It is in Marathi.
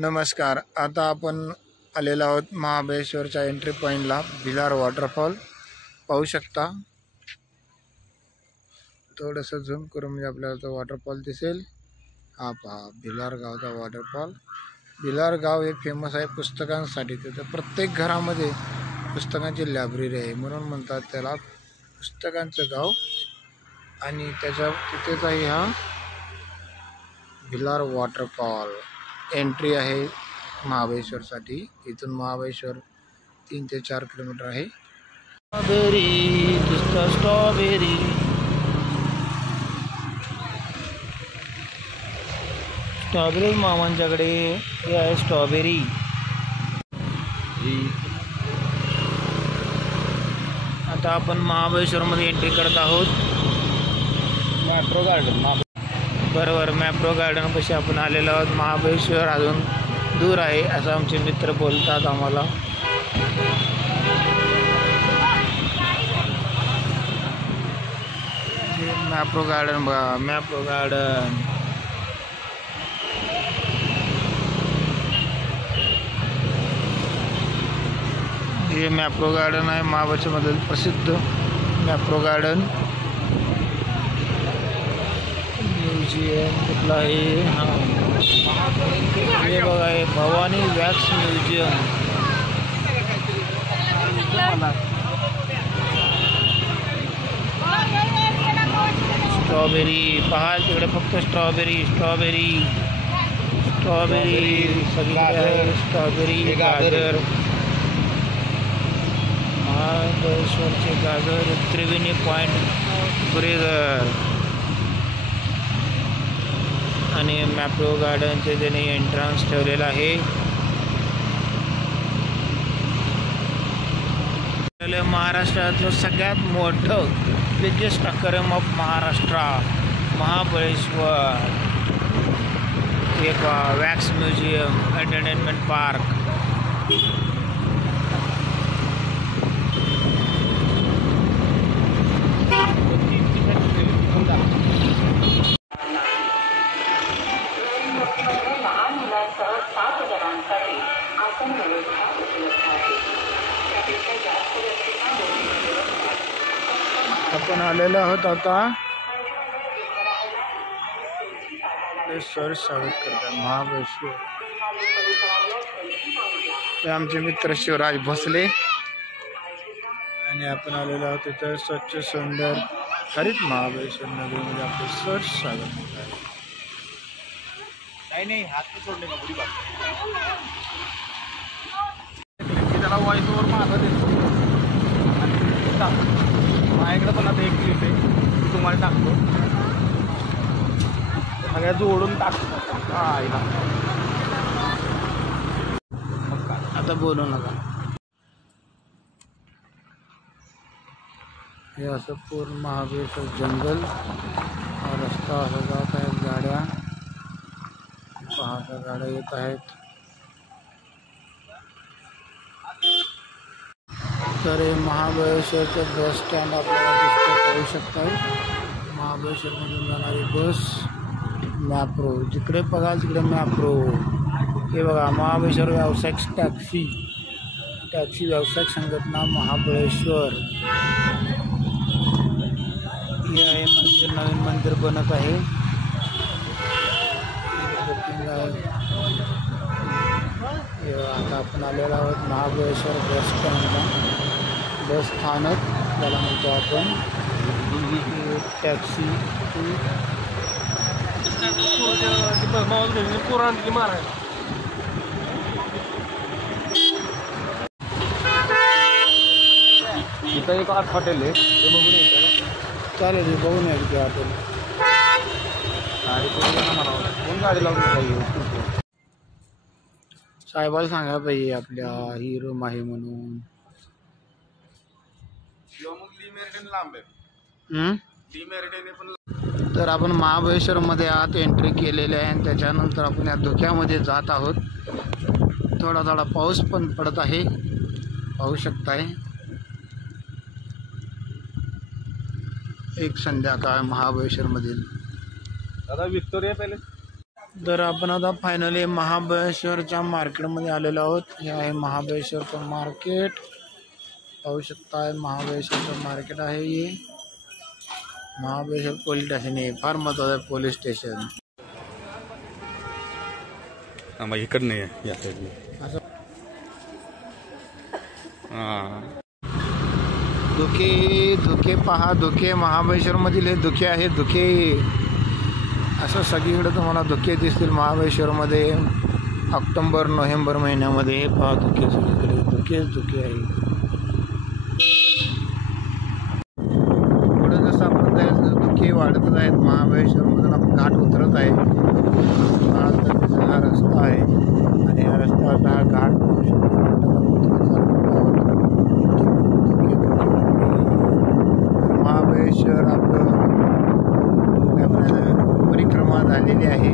नमस्कार. आता आपण आलेलो आहोत महाबळेश्वरच्या एंट्री पॉईंटला. भिलार वॉटरफॉल पाहू शकता. थोडंसं झूम करून म्हणजे आपल्याला तो वॉटरफॉल दिसेल. हा पहा, भिलार गावचा वॉटरफॉल. भिलार गाव हे फेमस आहे पुस्तकांसाठी. तिथं प्रत्येक घरामध्ये पुस्तकांची लायब्ररी आहे, म्हणून म्हणतात त्याला पुस्तकांचं गाव. आणि त्याच्या तिथेच आहे हा भिलार वॉटरफॉल. एंट्री आहे महाबळेश्वरसाठी. इथून महाबळेश्वर 3 ते 4 किलोमीटर आहे. स्ट्रॉबेरी स्ट्रॉबेरी मामांच्याकडे हे आहे स्ट्रॉबेरी. आता आपण महाबळेश्वरमध्ये एंट्री करत आहोत. मॅप्रो गार्डन बरोबर, मॅप्रो गार्डन पाशी आपण आलेलो आहोत. महाबळेश्वर अजून दूर आहे असं आमचे मित्र बोलतात आम्हाला. मॅप्रो गार्डन बघा, मॅप्रो गार्डन. हे मॅप्रो गार्डन आहे महाबळेश्वरमधील प्रसिद्ध मॅप्रो गार्डन. म्युझियम कुठला आहे? हे बघा, हे भवानी वॅक्स म्युझियम. स्ट्रॉबेरी पहा, तिकडे फक्त स्ट्रॉबेरी स्ट्रॉबेरी स्ट्रॉबेरी सगळी स्ट्रॉबेरी. गाजर, महाबळेश्वरचे गाजर. त्रिवेणी पॉइंट ब्रेगर आणि मॅप्रो गार्डनचे त्यांनी एंट्रन्स ठेवलेला आहे. महाराष्ट्रातलं सगळ्यात मोठं biggest aquarium of Maharashtra Mahabaleshwar. एक वॅक्स म्युझियम, एंटरटेनमेंट पार्क. आपण आलेलो आहोत आता. सर स्वागत करतात महाबळेश्वर. हे आमचे मित्र शिवराज भोसले. आणि आपण आलेलो आहोत तिथं स्वच्छ सुंदर हरित महाबळेश्वर नगरीमध्ये आपले सर स्वागत करतात. नाही हात सोडले ना पुढे त्याला वॉइस ओव्हर माझा देतो. माझ्याकडे पण आता एक क्लिप आहे, ती तुम्हाला टाकतो. सगळ्या जोडून टाकतो. आता बोलू नका. हे असं पूर्ण महाबळेश्वर जंगल. हा रस्ता असा जात आहेत गाड्या. पहा, गाड्या येत आहेत. तर हे महाबळेश्वरचं बस स्टँड आपल्याला दिसतं, पाहू शकता. महाबळेश्वरमधून जाणारी बस मॅप्रो. जिकडे बघाल तिकडे मॅप्रो. हे बघा, महाबळेश्वर व्यावसायिक टॅक्सी व्यावसायिक संघटना महाबळेश्वर. हे आहे मंदिर, नवीन मंदिर बनत आहे. आता आपण आलेलो आहोत महाबळेश्वर बस स्टँडला. बस स्थानक त्याला म्हणतो आपण. टॅक्सी इथं एक हॉटेल आहे, ते बघून यायचं. चालेल, बघून यायचं हॉटेल. कोण गाडी लावून पाहिजे? साहेबाला सांगा पाहिजे आपल्या ही रूम आहे म्हणून. तर आपण महाबळेश्वरमध्ये आत एंट्री केलेली आहे आणि त्याच्यानंतर आपण या धुक्यामध्ये जात आहोत. थोडा थोडा पाऊस पण पडत आहे, पाहू शकताय. एक संध्याकाळ महाबळेश्वरमधील. दादा विक्टोरिया पॅलेस तर आपण आता फायनली महाबळेश्वरच्या मार्केटमध्ये आलेलो आहोत. हे आहे महाबळेश्वरचं मार्केट. पाहू शकता महाबळेश्वरचं मार्केट आहे. हे महाबळेश्वर पोलीस स्टेशन आहे, फार महत्वाचं आहे पोलीस स्टेशन. इकडे नाही आहे या साईडला. असं धुके पहा, धुके महाबळेश्वर मधील हे धुके आहेत. धुके असं सगळीकडे तुम्हाला धुके दिसतील महाबळेश्वरमध्ये. ऑक्टोबर नोव्हेंबर महिन्यामध्ये पहा धुके, सगळीकडे धुके आहे. पुढे जसं आपण जाईल धुके वाढतच आहेत. महाबळेश्वरमधून आपण घाट उतरत आहे. हा रस्ता आहे आणि या रस्त्यावर हा घाट महाबळेश्वर आपलं परिक्रमा झालेली आहे.